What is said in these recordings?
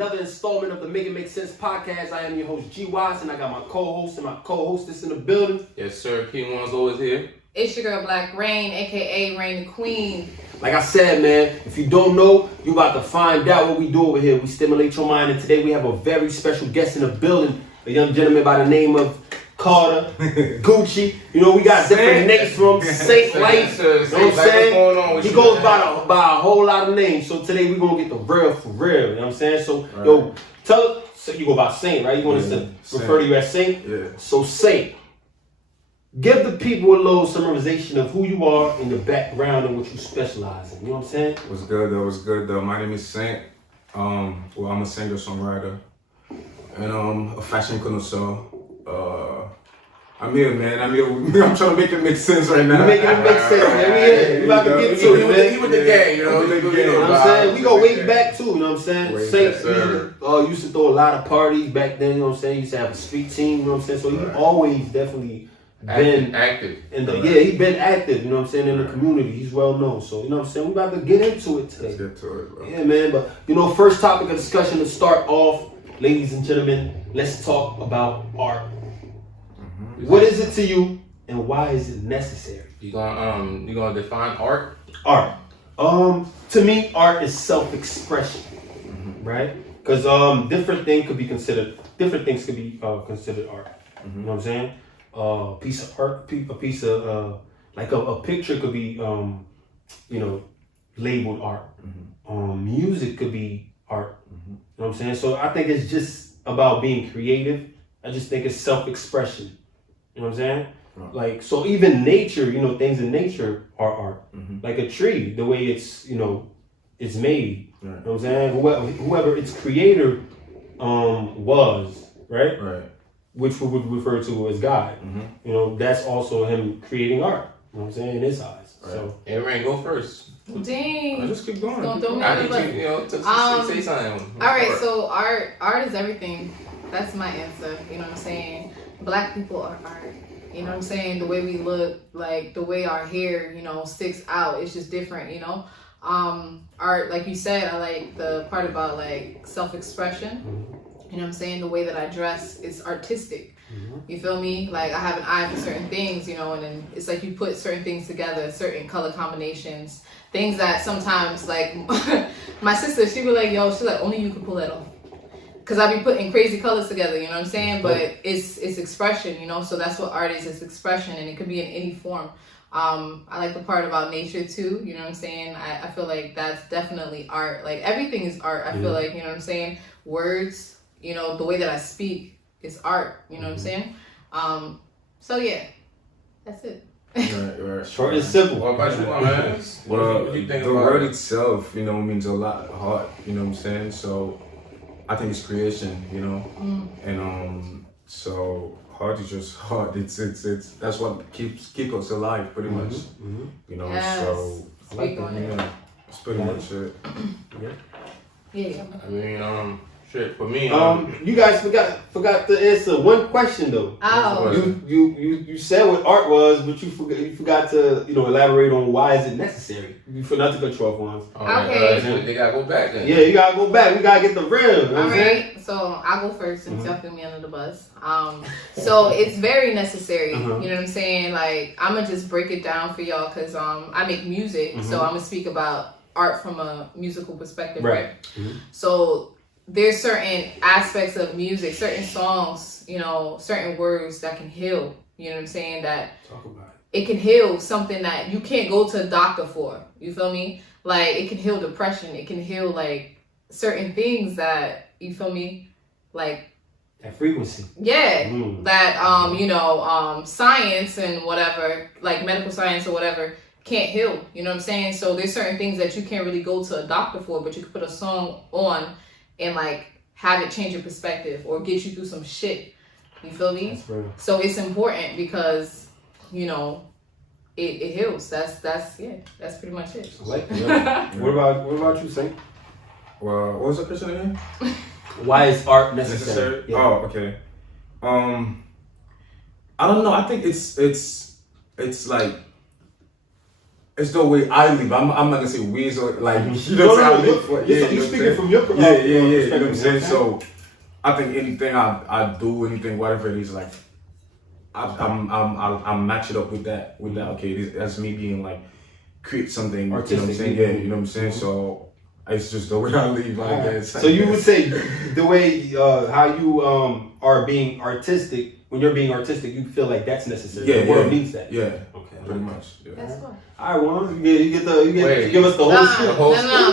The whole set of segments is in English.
another installment of the Make It Make Sense podcast. I am your host, G. Watson. I got my co-host and my co-hostess in the building. Yes, sir. P1's always here. It's your girl, Black Rain, a.k.a. Rain the Queen. Like I said, man, if you don't know, you about to find out what we do over here. We stimulate your mind, and today we have a very special guest in the building, a young gentleman by the name of Carter, Gucci. You know, we got different names from Saint Life. You know what I'm saying? He goes by a whole lot of names. So today we're going to get the real for real. You know what I'm saying? So, right. Yo, tell us, so you go by Saint, right? You want us to refer to you as Saint? Yeah. So, Saint, give the people a little summarization of who you are and your background and what you specialize in. You know what I'm saying? What's good though? My name is Saint. I'm a singer-songwriter and a fashion connoisseur. I'm here, man. I'm trying to make it make sense right now. We're making it make sense, man. We about to get to it, man. He with the gang, you know. You know what I'm saying? We go way back too, you know what I'm saying? Saint used to throw a lot of parties back then, you know what I'm saying? He used to have a street team, you know what I'm saying? So he always definitely been active. He's been active, you know what I'm saying, in the community. He's well known. So, you know what I'm saying? We about to get into it today. Let's get to it, bro. Yeah, man. But, you know, first topic of discussion to start off, ladies and gentlemen, let's talk about art. What is it to you, and why is it necessary? You gonna define art? Art. To me, art is self-expression, right? Because different things could be considered art. You know what I'm saying? A piece of art, a piece of like a picture could be labeled art. Music could be art. You know what I'm saying? So I think it's just about being creative. I just think it's self-expression. You know what I'm saying? Right. Like, so even nature, you know, things in nature are art. Like a tree, the way it's, it's made. Right. You know what I'm saying? Whoever its creator was, right? Right. Which we would refer to as God. You know, that's also him creating art. You know what I'm saying? In his eyes. Right. So, hey, Rain, go first. Dang. Just keep going. Don't throw me under the bus. Say something. All right, so art is everything. That's my answer. You know what I'm saying? Black people are art. You know what I'm saying? The way we look, like the way our hair, sticks out. It's just different, Art, like you said, I like the part about like self-expression. You know what I'm saying? The way that I dress is artistic. You feel me? Like I have an eye for certain things, and then it's like you put certain things together, certain color combinations, things that sometimes like my sister, she'd be like, she's like, only you can pull that off. Cause I be putting crazy colors together, you know what I'm saying? But it's expression, so that's what art is. It's expression, and it could be in any form. I like the part about nature too, you know what I'm saying? I feel like that's definitely art. Like everything is art. I feel like, you know what I'm saying? Words, the way that I speak is art, you know what I'm saying? So yeah, that's it. Right. Short and simple. What about you, my man? Well, what do you think the about word it? itself, means a lot. Heart, you know what I'm saying? So I think it's creation, and so heart is just heart. It's that's what keeps us alive, pretty much. Yes. So I like that. That's pretty much it. Yeah. I mean, shit for me. You guys forgot to answer one question though. Oh. You said what art was, but you forgot to elaborate on why is it necessary. You forgot to cut you off once. Okay. They gotta go back then. Yeah, you gotta go back. We gotta get the real. You know All right. So I'll go first since y'all threw me under the bus. So it's very necessary. You know what I'm saying? Like I'm gonna just break it down for y'all because I make music, so I'm gonna speak about art from a musical perspective, right? So there's certain aspects of music, certain songs, certain words that can heal. You know what I'm saying? That Talk about it can heal something that you can't go to a doctor for. You feel me? Like it can heal depression. It can heal like certain things that, you feel me? Like that frequency. Yeah. That science and whatever, like medical science or whatever, can't heal. You know what I'm saying? So there's certain things that you can't really go to a doctor for, but you can put a song on and like have it change your perspective or get you through some shit. You feel me? That's real. So it's important because, it heals. That's pretty much it. I like it. What about you, Saint? Well, what was the question again? Why is art necessary? Yeah. Oh, okay. I don't know. I think it's like it's the way I live. I'm not gonna say we, so like you No, know no, what I live for. Yeah, you speaking from your yeah. You know what I'm perspective, saying? So I think anything I do, anything whatever it is, like I'm match it up with that. Okay, that's me being like create something. Artistic, you know what I'm saying? Yeah, you know what I'm saying. So it's just the way I live, I guess. So you would say the way how you are being artistic. When you're being artistic, you feel like that's necessary. Yeah, the world needs that. Yeah, Okay. pretty much. Yeah. That's fine. All right, Juan, you get to give us the whole No, script.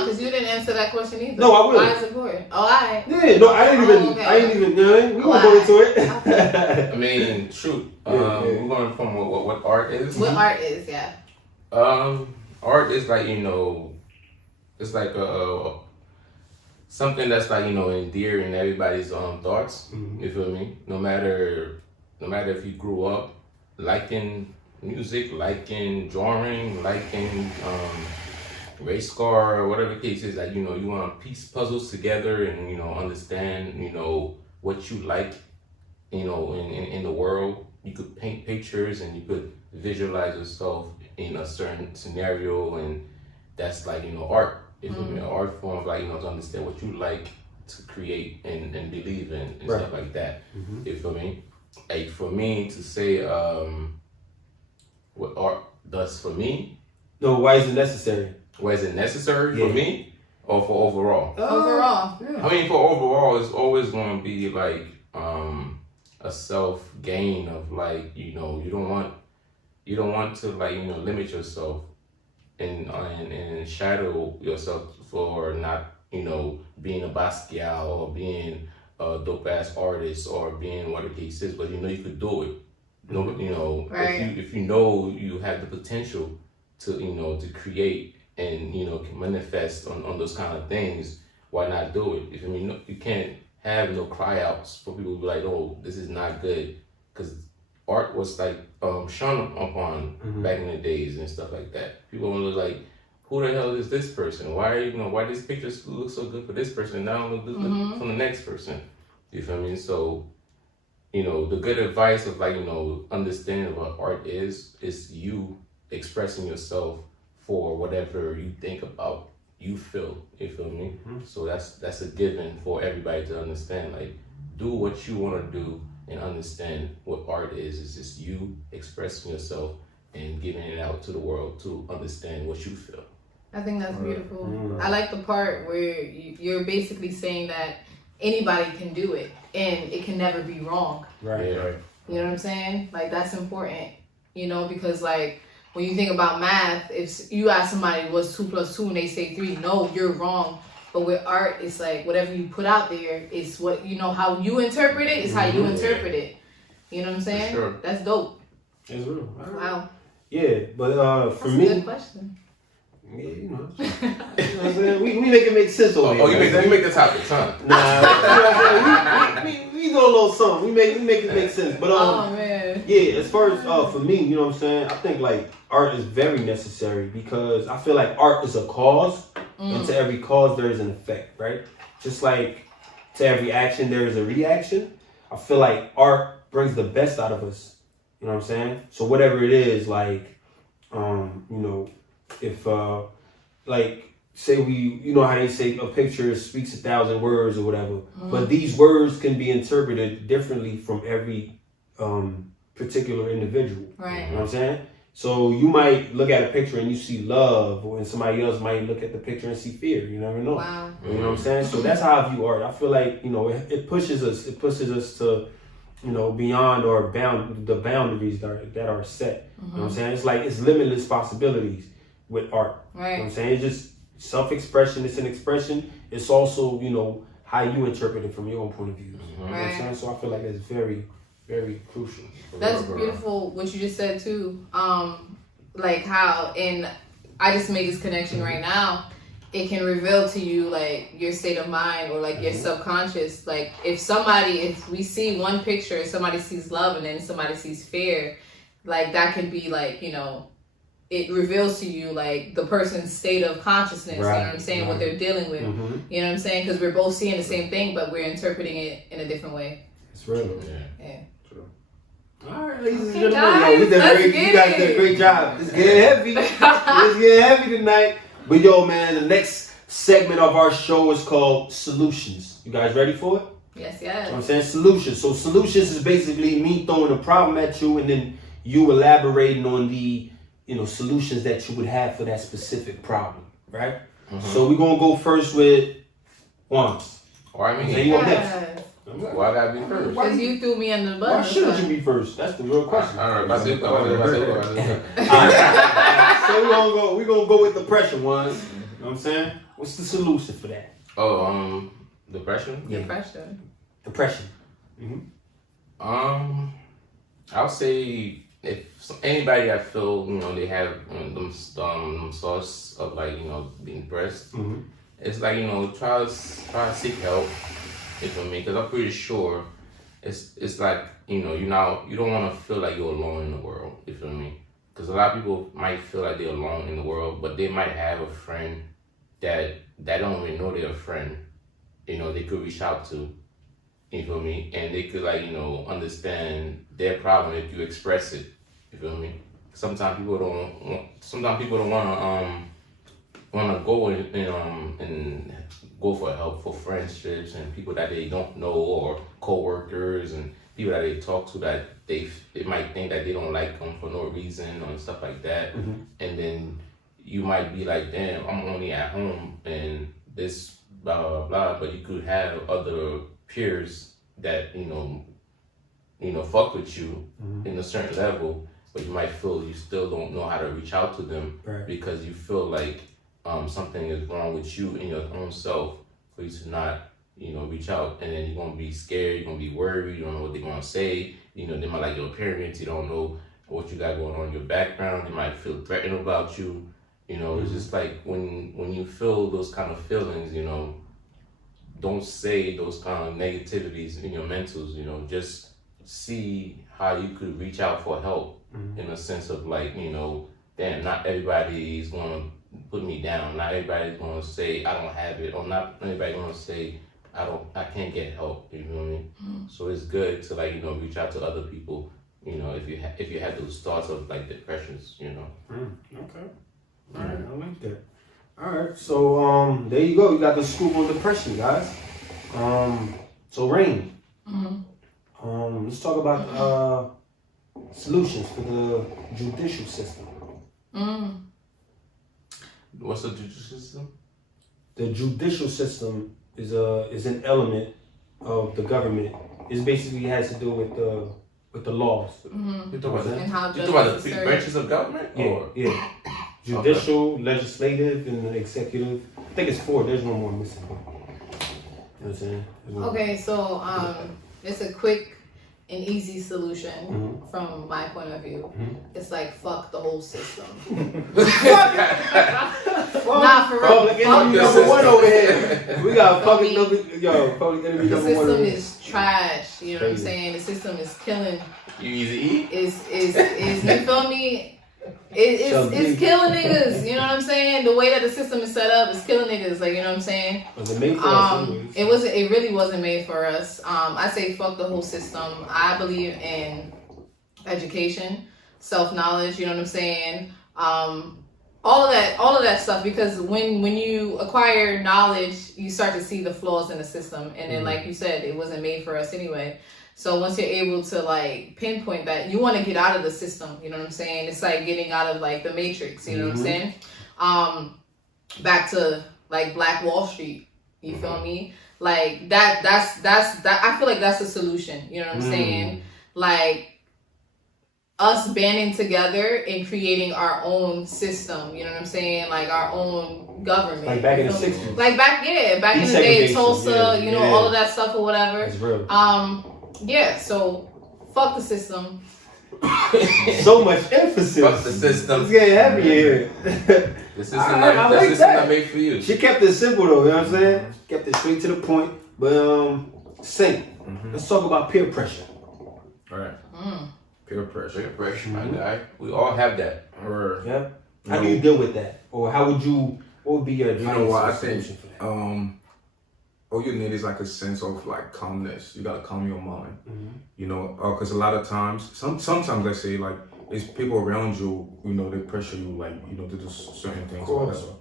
because you didn't answer that question either. No, I will. Why is it important? Oh, alright. Yeah, no, I didn't even. Okay. I didn't even. You know, we won't go into it. I mean, shoot. Yeah. We're going from what art is. What art is, yeah. Art is like, it's like a something that's like, endearing everybody's thoughts. Mhm. You feel me? No matter if you grew up liking music, liking drawing, liking race car, or whatever the case is, like, you want to piece puzzles together and, understand, what you like, in the world. You could paint pictures and you could visualize yourself in a certain scenario, and that's like, art. If an art form, like, to understand what you like to create and believe in and Right. stuff like that. Mhm. You feel me? Like, for me to say what art does for me, No, why is it necessary? was it necessary Yeah. for me or for overall? Overall. I mean, for overall, it's always going to be like a self gain of like, you don't want to like, limit yourself and shadow yourself for not, being a Basquiat or being a dope ass artist or being what the case is, but you could do it. Right. If you have the potential to to create and can manifest on those kind of things, why not do it? If you can't have no cry outs for people to be like, oh, this is not good, because art was like shone upon back in the days and stuff like that. People want to look like, who the hell is this person? Why why these pictures look so good for this person, now look good for the next person? You feel me? So the good advice of like understanding what art is you expressing yourself for whatever you think about, you feel. You feel me? So that's a given for everybody to understand. Like, do what you want to do and understand what art is. It's just you expressing yourself and giving it out to the world to understand what you feel. I think that's beautiful. I like the part where you're basically saying that anybody can do it and it can never be wrong. Right. Yeah. Right. You know what I'm saying? Like, that's important, because like when you think about math, if you ask somebody what's 2 + 2 and they say 3, no, you're wrong. But with art, it's like whatever you put out there is what, how you interpret it is how you interpret it. You know what I'm saying? For sure. That's dope. It's real. All right. Wow. Yeah, but for That's a me, good question. yeah, you know what I'm saying? We make it make sense over Oh, here. you make the topics, huh? Nah, you know what I'm saying? We do a little something. We make it make sense. But Oh man. yeah, as far as for me, you know what I'm saying? I think like art is very necessary because I feel like art is a cause, and to every cause there is an effect, right? Just like to every action there is a reaction. I feel like art brings the best out of us. You know what I'm saying? So whatever it is, like, if like say we, how they say a picture speaks 1,000 words or whatever, but these words can be interpreted differently from every particular individual. Right. You know what I'm saying? So you might look at a picture and you see love, and somebody else might look at the picture and see fear. You never know. Wow. You know what I'm saying? So that's how I view art. I feel like, it pushes us to, beyond the boundaries that are set. You know what I'm saying? It's like it's limitless possibilities with art. You know what I'm saying? It's just self-expression, it's an expression. It's also, how you interpret it from your own point of view. You know what I'm saying? So I feel like that's very, very crucial. That's beautiful what you just said too. Like how, and I just made this connection right now. It can reveal to you like your state of mind or like your subconscious. Like if we see one picture, somebody sees love and then somebody sees fear, like that can be like, it reveals to you like the person's state of consciousness. You know what I'm saying? What they're dealing with. You know what I'm saying? Because we're both seeing the same thing, but we're interpreting it in a different way. It's real. Yeah. Yeah. All right. ladies and Okay, gentlemen. guys, Yo, we did let's great. get You guys it. did a great job. It's getting heavy. It's getting heavy tonight. But yo, man, the next segment of our show is called Solutions. You guys ready for it? Yes, You know what I'm yes. saying? Solutions. So solutions is basically me throwing a problem at you and then you elaborating on the, solutions that you would have for that specific problem, right? So we're gonna go first with Juans. Or I mean, So you want next? Yes. why I gotta be first? Because you threw me under the bus. Why shouldn't you be first? That's the real question. All right, that's it. Alright, so we're gonna go with depression, Juans. You know what I'm saying? What's the solution for that? Oh, depression. Yeah. Depression. Depression. I'll say if anybody that feel they have them source of being depressed, it's like try to seek help. You feel me? Because I'm pretty sure it's like you don't want to feel like you're alone in the world. You feel me? Because a lot of people might feel like they're alone in the world, but they might have a friend that don't even know they're a friend. They could reach out to. You feel me? And they could understand their problem if you express it. You feel me? Sometimes people don't want to go and go for help for friendships and people that they don't know or coworkers and people that they talk to that they might think that they don't like them for no reason or stuff like that. And then you might be like, damn, I'm only at home and this blah blah blah. But you could have other peers that fuck with you in a certain level, but you might feel you still don't know how to reach out to them because you feel like something is wrong with you in your own self for you to not reach out, and then you're gonna be scared, you're gonna be worried, you don't know what they're gonna say, they might like your appearance, you don't know what you got going on in your background, they might feel threatened about you. It's just like when you feel those kind of feelings, don't say those kind of negativities in your mentals, just see how you could reach out for help in a sense of damn, not everybody is going to put me down. Not everybody's going to say I don't have it, or not everybody going to say I can't get help. You know what I mean? So it's good to reach out to other people. If you have those thoughts of depressions. Okay. All right, I like that. All right, so there you go. You got the scoop on depression, guys. So Rain. Let's talk about solutions for the judicial system. What's the judicial system? The judicial system is an element of the government. It basically has to do with the laws. You talk about And how you talk about the justice is branches of government? Yeah. Judicial, legislative, and the executive. I think it's 4. There's one more missing. You know what I'm saying? Okay, so it's a quick and easy solution from my point of view. It's like fuck the whole system. Nah, for real. Public enemy number 1 over here. We got public enemy The number 1 over system here. is trash. You know what I'm Crazy. saying? The system is killing. You easy eat? Is you feel me? It's killing niggas. You know what I'm saying? The way that the system is set up is killing niggas. You know what I'm saying? Was it made for us anyways? It really wasn't made for us. I say fuck the whole system. I believe in education, self-knowledge, you know what I'm saying? All of that stuff, because when you acquire knowledge, you start to see the flaws in the system. And then like you said, it wasn't made for us anyway. So once you're able to pinpoint that, you want to get out of the system, you know what I'm saying? It's like getting out of the Matrix, you know what I'm saying? Back to Black Wall Street, you feel me? That's I feel like that's the solution, you know what I'm saying? Us banding together and creating our own system, you know what I'm saying? Our own government. Like back in the 60s. Back in the day, Tulsa, yeah. all of that stuff or whatever. That's real. Yeah, so fuck the system. So much emphasis. Fuck the system. It's getting heavy here. The system, I the like system that. not made for you. She kept it simple though, you know what I'm saying? She kept it straight to the point. But Saint, let's talk about peer pressure. All right. Peer pressure. Peer pressure, my guy. We all have that. Or Yeah. How do you deal with that? Or what would be your advice? you know what or I think? solution for that? All you need is a sense of calmness. You gotta calm your mind. You you know, because a lot of times, sometimes I say like, it's people around you, you know, they pressure you like, you know, to do certain things or whatever.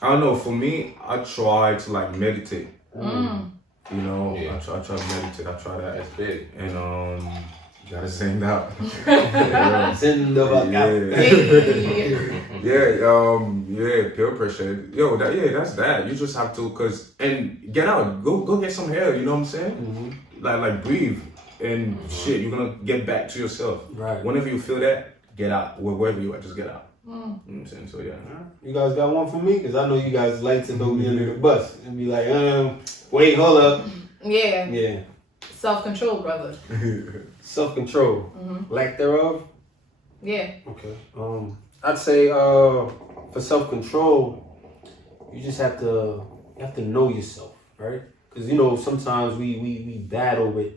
I don't know, for me, I try to like meditate. You know, I try to meditate, I try that. That's big. And you gotta sing that. Send the fuck out. Yeah, peer pressure. Yo, that's that. You just have to, and get out, go get some air. You know what I'm saying? Like breathe and shit. You're gonna get back to yourself. Right. Whenever you feel that, get out. Wherever you are, just get out. You know what I'm saying? So yeah. You guys got one for me? Because I know you guys like to throw me under the bus and be like, wait, hold up. Yeah. Self-control, brother. Self-control. Lack thereof? Yeah. Okay. I'd say for self-control, you just have to know yourself, right? Because you know sometimes we battle with,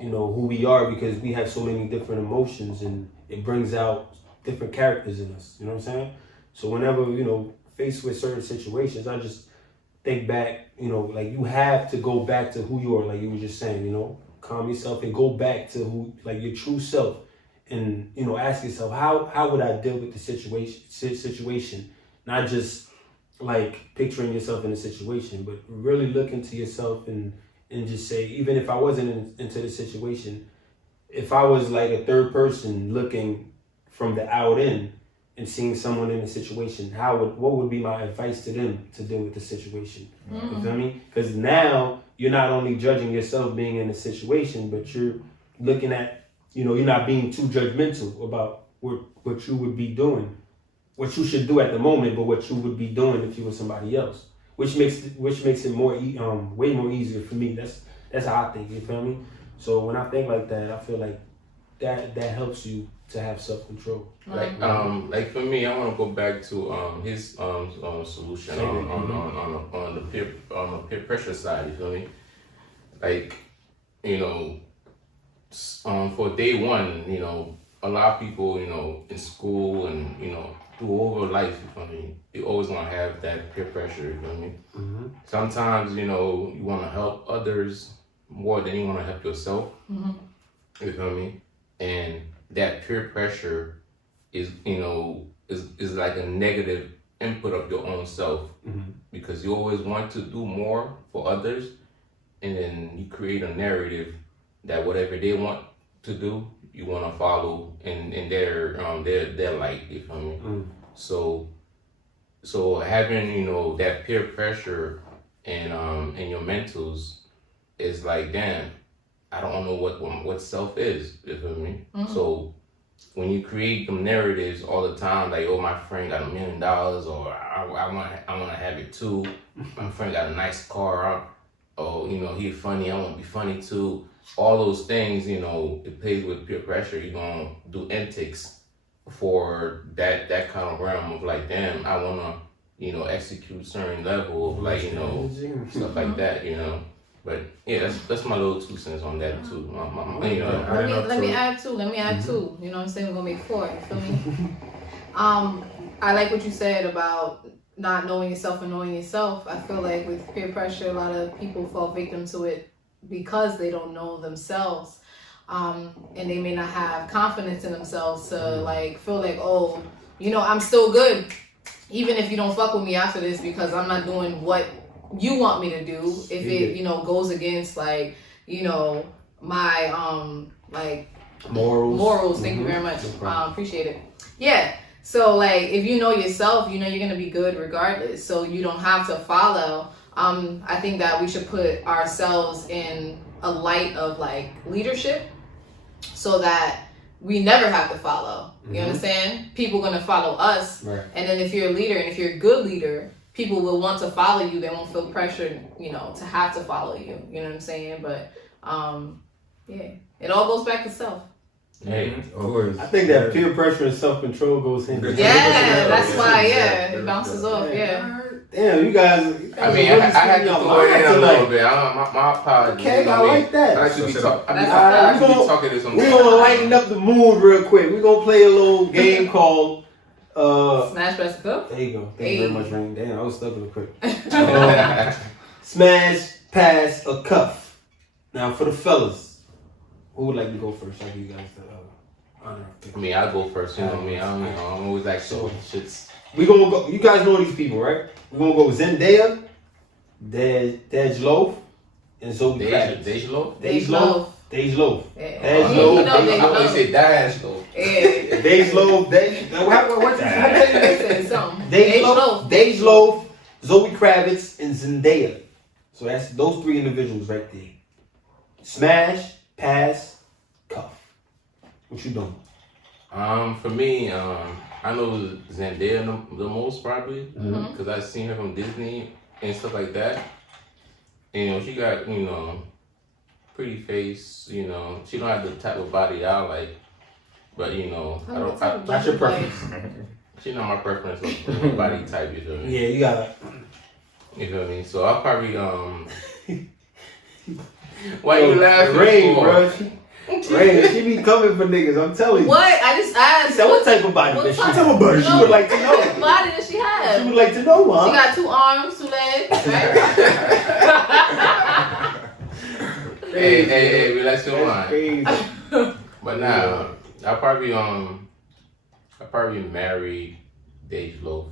you know, who we are because we have so many different emotions and it brings out different characters in us. You know what I'm saying? So whenever, you know, faced with certain situations, I just think back, you know, like you have to go back to who you are, like you were just saying, you know, calm yourself and go back to who, like your true self, and you know, ask yourself how would I deal with the situation, not just like picturing yourself in a situation, but really look into yourself and just say, even if I wasn't into the situation, if I was like a third person looking from the out in and seeing someone in a situation, what would be my advice to them to deal with the situation? You feel me? Because now you're not only judging yourself being in a situation, but you're looking at, you know, you're not being too judgmental about what you would be doing, what you should do at the moment, but what you would be doing if you were somebody else, which makes it more way more easier for me. That's how I think. You feel me? So when I think like that, I feel like that helps you to have self-control. Like for me, I want to go back to his solution on the peer pressure side. You feel me? Like, you know, for day one, you know, a lot of people, you know, in school and, you know, through over life, you feel me? You always want to have that peer pressure. You feel me? Sometimes, you know, you want to help others more than you want to help yourself. You feel me? And that peer pressure is, you know, is like a negative input of your own self, because you always want to do more for others, and then you create a narrative that whatever they want to do, you want to follow in their light. You feel me? So having, you know, that peer pressure and your mentals is like, damn, I don't know what self is. You feel me? So when you create them narratives all the time, like, oh, my friend got $1 million, or I want to have it too. My friend got a nice car. Oh, you know, he's funny. I want to be funny too. All those things, you know, it plays with peer pressure. You're gonna do antics for that kind of realm of like, damn, I wanna, you know, execute certain level of like, you know, stuff like that, you know. But yeah, that's my little 2 cents on that too. You know, let me add two. You know what I'm saying? We're gonna make 4. You feel me? I like what you said about not knowing yourself and knowing yourself. I feel like with peer pressure, a lot of people fall victim to it because they don't know themselves, and they may not have confidence in themselves to like feel like, oh, you know, I'm still good, even if you don't fuck with me after this, because I'm not doing what you want me to do. If it, you know, goes against like, you know, my like morals. Thank you very much. Appreciate it. Yeah. So like, if you know yourself, you know you're gonna be good regardless. So you don't have to follow. I think that we should put ourselves in a light of like leadership, so that we never have to follow. You understand? People gonna follow us, right. And then if you're a leader and if you're a good leader, people will want to follow you. They won't feel pressured, you know, to have to follow you. You know what I'm saying? But yeah, it all goes back to self. Hey, always. I think that peer pressure and self-control goes hand in hand. Yeah, that's why. Yeah, it bounces off. Yeah. Damn, you guys. I mean, I had to throw it in a little bit. My apologies. Okay, I like that. I like to be talking to some. We're gonna lighten up the mood real quick. We're gonna play a little game called Smash Pass the Cup. There you go. Thank you very much, Rain. Damn, I was stuck real quick. Smash, pass, a cuff. Now for the fellas, Who would like to go first? I'll give you guys the honor. I mean, I'll go first. You know what I mean? I don't know. I'm always like, so shit's. We gonna go. You guys know these people, right? We're gonna go Zendaya, Dej Loaf, and Zoe Kravitz. Dej Loaf? Dej Loaf. Dej Loaf. Yeah. Dej You Loaf. know Dej I always Loaf. say Dash Loaf. Yeah. Dej Loaf. What's Dej Loaf. Dej Loaf, Zoe Kravitz, and Zendaya. So that's those 3 individuals right there. Smash, pass, cuff. What you doing? For me, I know Zendaya the most probably because I've seen her from Disney and stuff like that. And she got pretty face. She don't have the type of body I like, but I don't. That's your preference. She's not my preference of body type. You feel me? Yeah, you gotta. You feel me? So I'll probably Why you laughing? Rain, for? bro. Rain, she be coming for niggas. I'm telling you. What? I just asked. She said, what type of body? What What type type of body? She would like to What know. body does she She have? would like to know, She huh? got 2 arms, 2 legs, right? Hey, relax your That's mind. crazy. But nah, I'll probably marry Dej Loaf.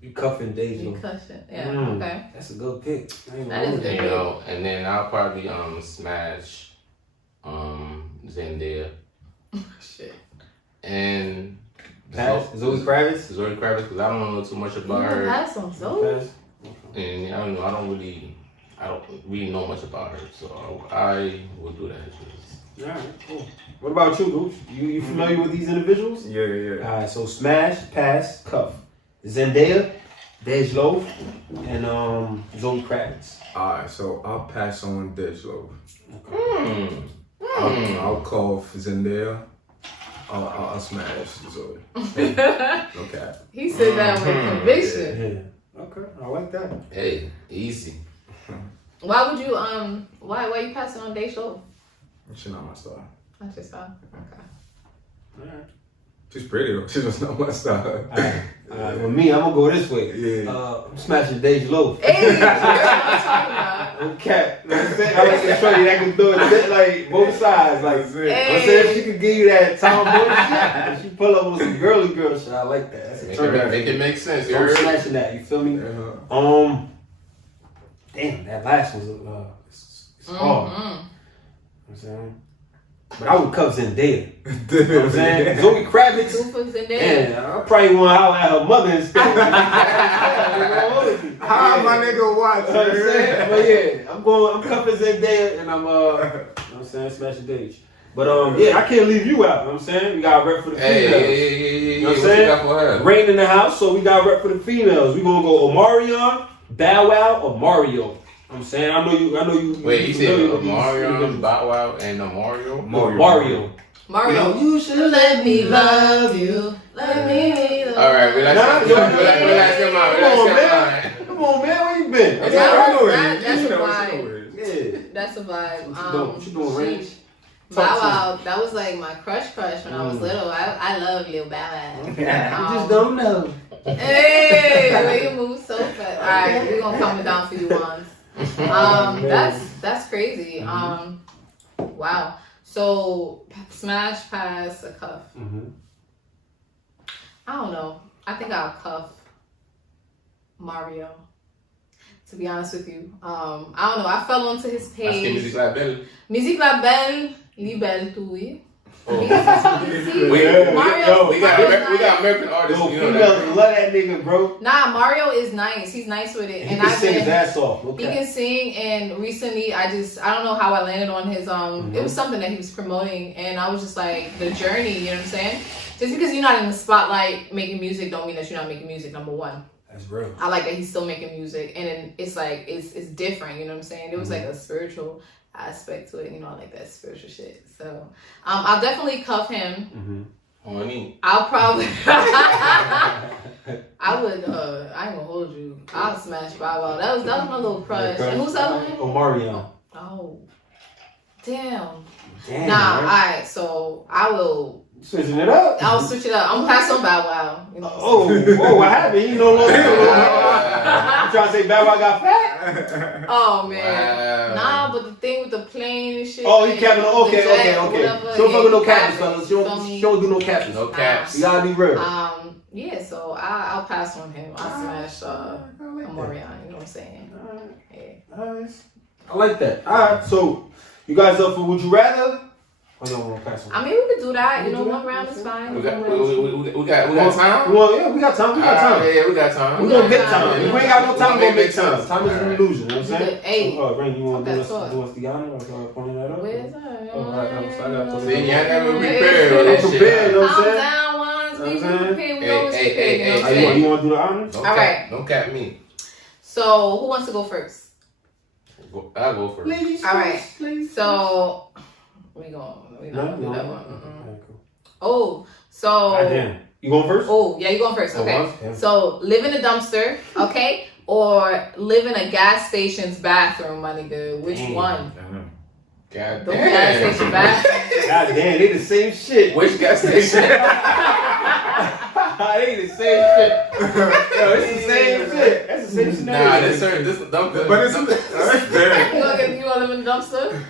You cuffing Deja. Concussion. Yeah. Mm. Okay. That's a good pick. I ain't That gonna is hold good. you. And then I'll probably smash Zendaya Shit. and Pass. Zoe Kravitz. Zoe Kravitz because I don't know too much about You her, have some Zoe? Pass. and I don't really know much about her, so I will do that. Alright, cool. What about you, Gooch? You familiar with these individuals? Yeah. Alright, so smash, pass, cuff. Zendaya, Dej Loaf, and Zoe Kravitz. Alright, so I'll pass on Dej Loaf. Hmm. I'll call for Zendaya. I'll smash Zoe. Okay. He said that with conviction. Yeah. Okay, I like that. Hey, easy. Why would you why you passing on Dej Loaf? She's not my style. I just thought. Okay. Alright. She's pretty though. She's just not my style. Alright, with me, I'm gonna go this way. Yeah. I'm smashing Dej Loaf. Hey, that's what I'm talking about. Okay. I like to show you that can do it like both sides. Like, That's it. I'm saying if she could give you that tomboy shit, if she pull up with some girly girl shit, I like that. That's a turn. Make it make sense. You I'm heard? smashing that. You feel me? Yeah. Damn, that last one's it's hard. You know what I'm saying? But I would cuff Zendaya. You know what I'm saying? Zoe Kravitz. Rufus in there. Yeah, I probably want to holler at her mother instead. How my nigga watch? You know what I'm saying? But yeah, I'm cuffing Zendaya and I'm you know what I'm saying, smashing Dej. But yeah, I can't leave you out, you know what I'm saying? We got rep for the females. Hey, You know what I'm what you got for saying? her? Rain in the house, so we got rep for the females. We gonna go Omarion, Bow Wow, or Mario. You know what I'm saying? I know you. Wait, you said familiar with these Mario, individuals. Bow Wow, and Mario? Mario. Mario. You should Let me love you. Let me love you. All right, relax your mind. Relax your mind. Come on, man. Where you been? That's a vibe. Yeah. That's a vibe. What you doing, Range? Bow Wow, that was like my crush when I was little. I love Lil Bow Wow. You just don't know. Hey, the way you move so fast. All right, we're gonna calm it down for you once. That's crazy. Wow. So smash, pass, a cuff. I don't know. I think I'll cuff Mario. To be honest with you, I don't know. I fell onto his Parce que page. musique la belle. Musique la belle, li belle tout, oui. Oh. See, Yo, We got American artists. Yo, You know females that. love that nigga, bro. Nah, Mario is nice. He's nice with it, He and can I've sing his been. ass off. He Okay. can sing, and recently I don't know how I landed on his it was something that he was promoting, and I was just like, the journey, you know what I'm saying? Just because you're not in the spotlight making music don't mean that you're not making music, number one. That's real. I like that he's still making music, and then it's like it's different, you know what I'm saying? There was like a spiritual aspect to it, you know, I like that spiritual shit. So I'll definitely cuff him. Honey. I'll probably I would I ain't gonna hold you. I'll smash Bow Wow. That was my little crush. And who's the other one? Omarion. Oh. Damn. Damn. Nah, right? alright, so I will Switching it up. I'll switch it up. I'm gonna pass on Bow Wow. You know What happened? You no longer. You trying to say Bow Wow got fat? Oh man. Nah, but the thing with the plane and shit. Oh, he capping. Okay. Whatever, She don't fuck with no he cappers, capping, fellas. She don't do no cappers. No caps. You gotta be real. Yeah, so I'll pass on him. I'll smash Amorion, you know what I'm saying? Alright. I like that. Alright, so you guys up for Would You Rather? Or you don't want to pass on? I mean, we could do that. You know, one round is fine. We got time? Well, yeah, we got time. Yeah, we got time. We're gonna get time. If we ain't got no time, we're gonna make time. Time is an illusion, you know what I'm saying? Hey. Rain, you want to do us the honor or pointing that up? Where's that? See, you ain't never prepared with this shit. Prepared, you know what I'm Calm saying? down, ones. We prepared. We always prepared. Hey, You know what I'm saying? You want to do the honors? All right. Don't cap me. So, who wants to go first? I'll go first. Ladies All right. first, ladies So, we not gonna do that one. Alright, cool. Oh, so. Goddamn. You going first? Oh, yeah, you going first. Okay. So, live in a dumpster, okay? Or live in a gas station's bathroom, my nigga. Which one? God The gas damn. station bathroom. God damn, they the same shit. Which gas station? They the same shit. Yo, it's the same shit. That's the same scenario. Nah, this dumpster. But it's You wanna live in a dumpster?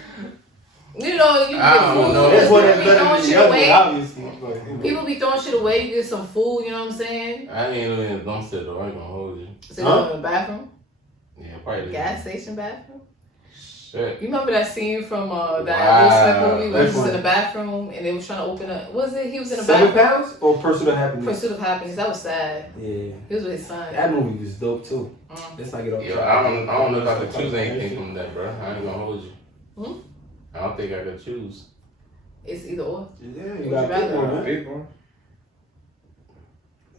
You know, you I don't know. That's what people it's be better throwing than shit the other, away. obviously. People be throwing shit away. You get some food, you know what I'm saying? I ain't living in a dumpster though. I ain't gonna hold you. So you live in a bathroom? Yeah, probably. Gas station bathroom? Shit. You remember that scene from that Wow. Will Smith movie where he was Which in one? the bathroom and they was trying to open up? Was it? He was in the 7 bathroom. pounds or Pursuit of Happiness? Pursuit of Happiness. That was sad. Yeah. He was with his son. That movie was dope too. Let's not get off Yo, track. I don't know if I could choose anything from that, bro. I ain't gonna hold you. I don't think I could choose. It's either or. Yeah, Would you you got rather? one.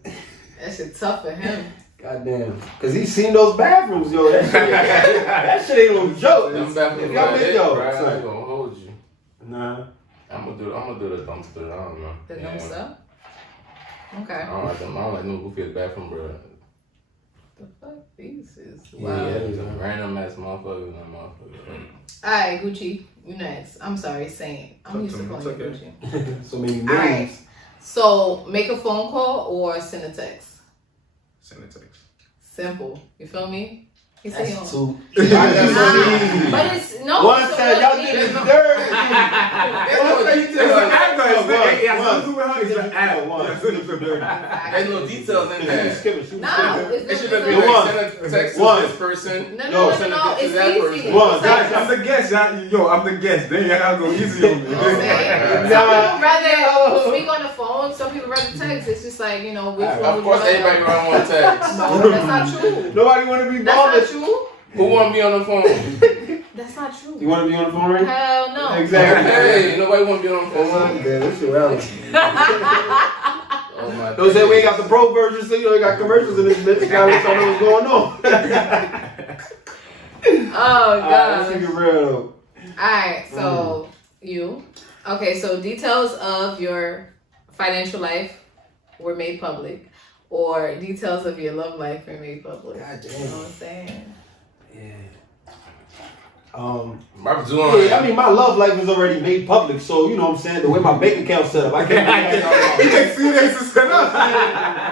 That shit tough for him. Goddamn. Cause he's seen those bathrooms, yo. That shit ain't no joke. Them If bathrooms y'all like been, that, yo, bro, I son. ain't gonna hold you. Nah. I'm gonna do the dumpster. I don't know. The Yeah. dumpster? Okay. I don't like no goofy ass bathroom, bro. The fuck? These is Yeah, wow. random ass motherfuckers and motherfuckers. Alright, Gucci, you next. I'm sorry, Saint. I'm used to calling you Gucci. So many names. Alright. So make a phone call or send a text. Send a text. Simple. You feel me? He said he That's don't. too. Nah, But it's no. One it's said so y'all much niggas easier. dirty. There's no details in there. No, It should have it's been One. like send a text to One. this person. No, send a text to it's that easy. person. One. It's like- I'm the guest. I'm the guest. Then you gotta go easy on me. You know what I'm saying? Some people rather speak on the phone. Some people rather text. It's just like, you know, which one Of would course, you rather? everybody around want text. No, that's not true. Nobody want to be That's bothered. not true. Who want to be on the phone? That's not true. You want to be on the phone, right? Hell no. Exactly. Hey, nobody want to be on the phone. That's your album. Oh my Those that we ain't got the pro version, so you ain't got commercials in this bitch. You gotta let y'all know what's going on. Oh Alright, let's god. keep it real. Alright, so you. Okay, so details of your financial life were made public, or details of your love life were made public. God damn. You know what I'm saying? Yeah. Yeah, I mean, my love life is already made public, so you know what I'm saying. The way my bank account set up, I can't. He takes 2 days to set up.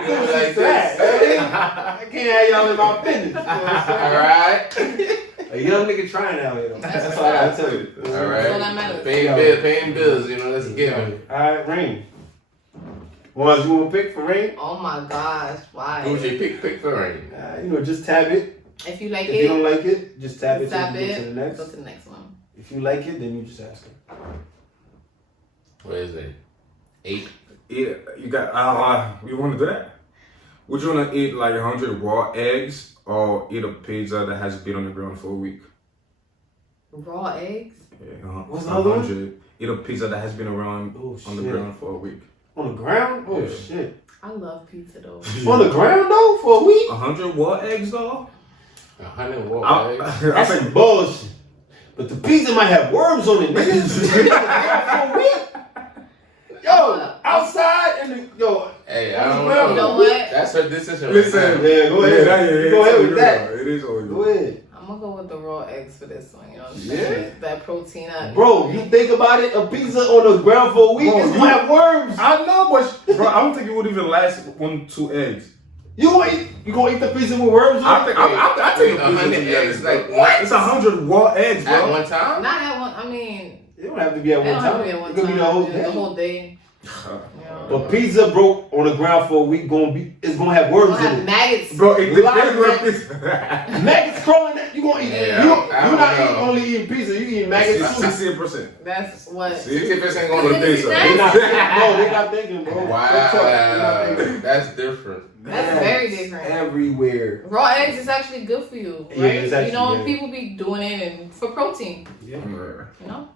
You know, like this. I can't have y'all in my business. You know what I'm saying? Alright. A young nigga trying out here. That's all I gotta tell you. That's all that Alright. matters. Paying bills, you know, let's get it. Alright, Rain. Ones you want to pick for Rain? Oh my gosh, why? Who's your pick for rain? You know, just tap it. If you like If you don't it, like it, just tap it. tap so you it. Go to the next. Go to the next one. If you like it, then you just ask her. What is it? 8? Yeah, you got. You want to do that? Would you want to eat like 100 raw eggs or eat a pizza that has been on the ground for a week? Raw eggs? Yeah, What's the other one? 100. Eat a pizza that has been around Oh, on the shit. ground for a week. On the ground? Oh Yeah. shit. I love pizza though. On the ground though for a week? 100 raw eggs though? 100 watt I eggs? That's some bullshit. But the pizza might have worms on it, nigga. For a week? Yo, outside and the Hey, I don't You know. know what? That's her decision. Listen, Yeah, go ahead. Go ahead with that. It is all Go ahead. I'm I'm gonna go with the raw eggs for this one. You know what I'm Yeah. saying? That protein. Bro, you think about it, a pizza on the ground for a week is gonna have worms. I know, but bro, I don't think it would even last 1-2 eggs. You gonna eat the pizza with worms? I think I take a pizza 100 to eggs, like what? It's 100 raw eggs, at bro. one time. Not at one. I mean, It don't have to be at it one don't have time. to be at one It could time. be the whole The day. whole day. You know. But pizza broke on the ground for a week it's gonna have worms We'll have in it. maggots. Bro, it Lot depends of what pizza. Maggots crawling that you gonna eat. Yeah, You're I don't not know. only eating pizza, you eating maggots too. 60%. That's what. 60% For going the to pizza. They not thinking, bro. They not thinking, bro. Wow, that's different. That's very different. Everywhere. Raw eggs is actually good for you, right? Yeah, it's actually, you know, yeah. people be doing it and for protein. Yeah. You know.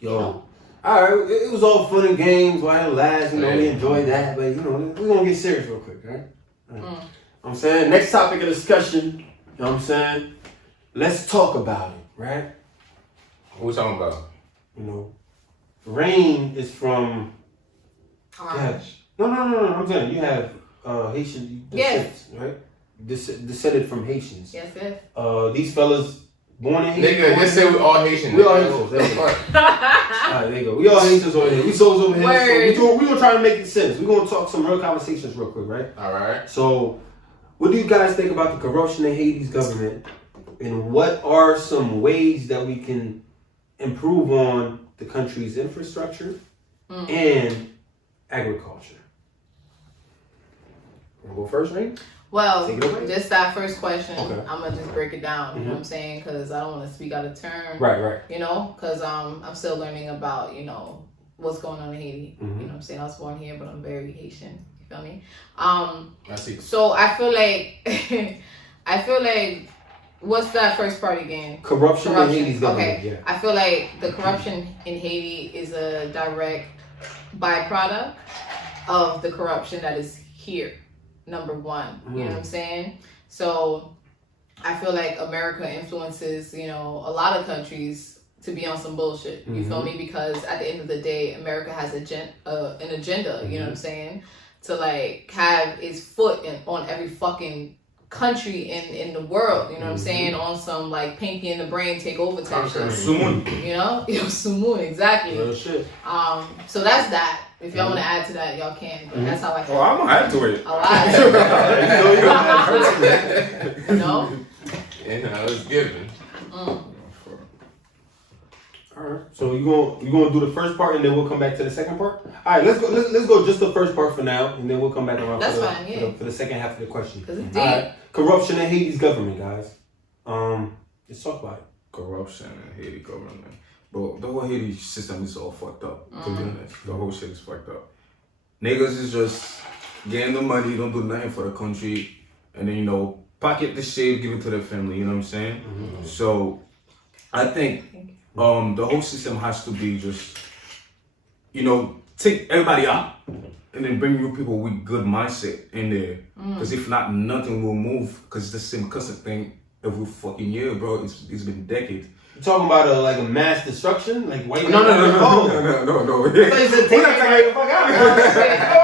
Yo. Alright, it was all fun and games while it lasts, we Yeah. enjoyed that, but we're gonna get serious real quick, right? I'm saying, next topic of discussion, you know what I'm saying? Let's talk about it, right? What we talking about? Rain is from Orange. No, I'm saying you have Haitian descent, right? Descended from Haitians. Yes, yes. These fellas born in Haiti. Nigga, just say we all Haitian. We all nigga. Haitians. Alright, there you go. We all Haitians over here. We souls over here. So we gonna try to make it sense. We're gonna talk some real conversations real quick, right? Alright. So, what do you guys think about the corruption in Haiti's government? And what are some ways that we can improve on the country's infrastructure and agriculture? Wanna go first, right? Well, Take it away. just that first question, Okay. I'm gonna just break it down. You know what I'm saying? Because I don't want to speak out of turn. Right. You know, because I'm still learning about what's going on in Haiti. Mhm. You know what I'm saying? I was born here, but I'm very Haitian. You feel me? I see. So I feel like, what's that first part again? Corruption in Haiti's government. Okay. Yeah. I feel like the corruption in Haiti is a direct byproduct of the corruption that is here. Number one, you know what I'm saying? So I feel like America influences, a lot of countries to be on some bullshit. You feel me? Because at the end of the day, America has an agenda, you know what I'm saying? To like have its foot on every fucking country in the world, you know what I'm saying? On some like Pinky in the Brain take over type shit. Sumun. Sumun, exactly. Real shit. So that's that. If y'all want to add to that, y'all can. But that's how I feel. Oh, I'm gonna add to it. I'll add to it. You know? It's given. Alright. So you gonna do the first part and then we'll come back to the second part? Alright, let's go just the first part for now and then we'll come back around That's for, the, fine, yeah. for the second half of the question. 'Cause it's deep. Alright. Corruption in Haiti's government, guys. Let's talk about it. Corruption in Haiti government. Bro, the whole Haiti system is all fucked up, to be honest. The whole shit is fucked up. Niggas is just getting the money, don't do nothing for the country, and then, pocket the shit, give it to their family, you know what I'm saying? So, I think the whole system has to be just, take everybody out, and then bring new people with good mindset in there. Because if not, nothing will move, because it's the same constant thing every fucking year, bro. It's been decades. You talking about a mass destruction? Like white No. I thought you said take everybody the fuck out.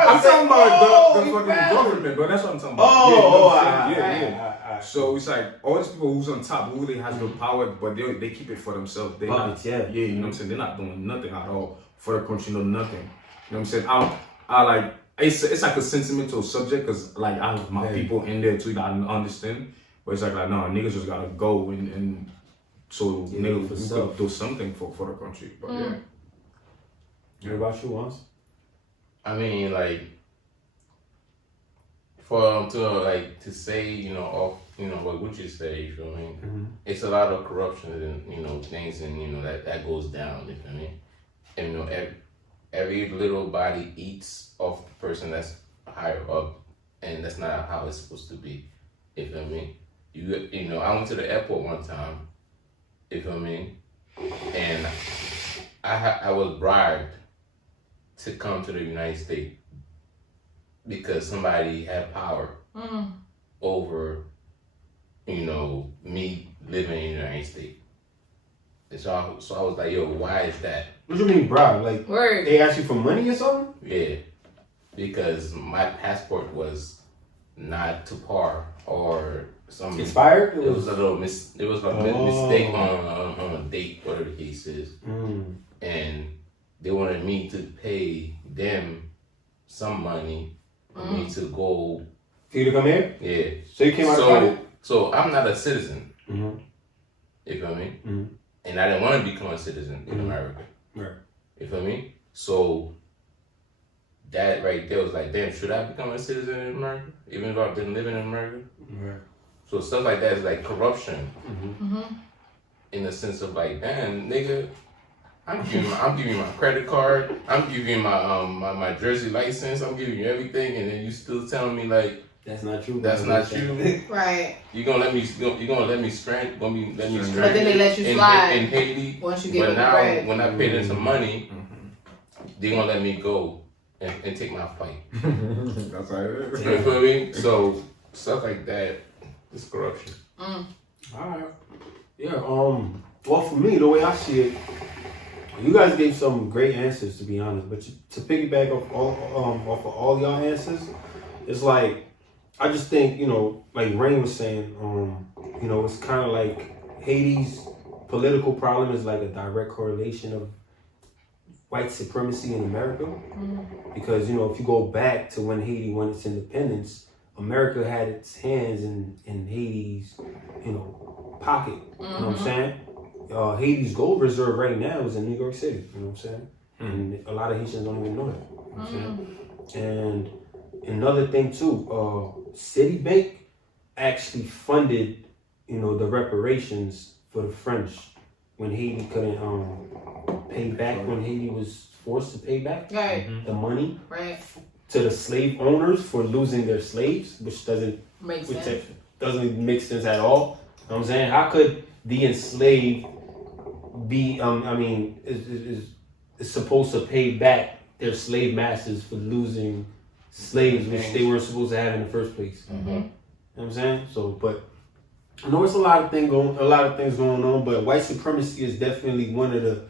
I'm talking about the fucking government, bro. That's what I'm talking about. Yeah. So it's like all these people who's on top, who really has the power, but they keep it for themselves. They not, you know what I'm saying? They're not doing nothing at all for the country, no nothing. You know what I'm saying? I like it's like a sentimental subject because like I have my people in there too that I understand, but it's like no, niggas just gotta go and so niggas we could do something for the country. But What about you, Once? I mean, like, to say, what would you say? You feel me? It's a lot of corruption and things, and that goes down. You feel me? And every little body eats off the person that's higher up, and that's not how it's supposed to be. You feel me? I went to the airport one time. You feel me? And I was bribed to come to the United States because somebody had power over, me living in the United States. And so I was like, yo, why is that? What do you mean, bro? Like, Word. they ask you for money or something? Yeah, because my passport was not to par, or some Expired? It was a little mistake on a date, whatever the case is, and they wanted me to pay them some money for me to go. For you to come here? Yeah. So you came out of pocket? So I'm not a citizen. You feel me? And I didn't want to become a citizen in America. Right. You feel me? So that right there was like, damn, should I become a citizen in America? Even though I've been living in America? Right. So stuff like that is like corruption. In the sense of like, damn, nigga, I'm giving you my credit card, I'm giving you my my Jersey license, I'm giving you everything, and then you still telling me like that's not true. That's not you. Right. You're gonna let me strand. But then they let you slide in Haiti. Once you get but now bread. when I pay them some money, they gonna let me go and take my fight. That's how it is. You feel me? So stuff like that is corruption. All right. Yeah. Well, for me, the way I see it, you guys gave some great answers, to be honest. But to piggyback off of all y'all answers, it's like I just think, like Rain was saying, it's kind of like Haiti's political problem is like a direct correlation of white supremacy in America. Because if you go back to when Haiti won its independence, America had its hands in Haiti's pocket. You know what I'm saying? Haiti's gold reserve right now is in New York City. You know what I'm saying? And a lot of Haitians don't even know that. You know what I'm saying? And another thing too, Citibank actually funded, the reparations for the French when Haiti couldn't pay back, when Haiti was forced to pay back the money to the slave owners for losing their slaves, which doesn't make sense at all. You know what I'm saying? How could the enslaved be, is supposed to pay back their slave masters for losing slaves, which they weren't supposed to have in the first place? You know what I'm saying? So, but I know it's a lot of things going on, but white supremacy is definitely one of the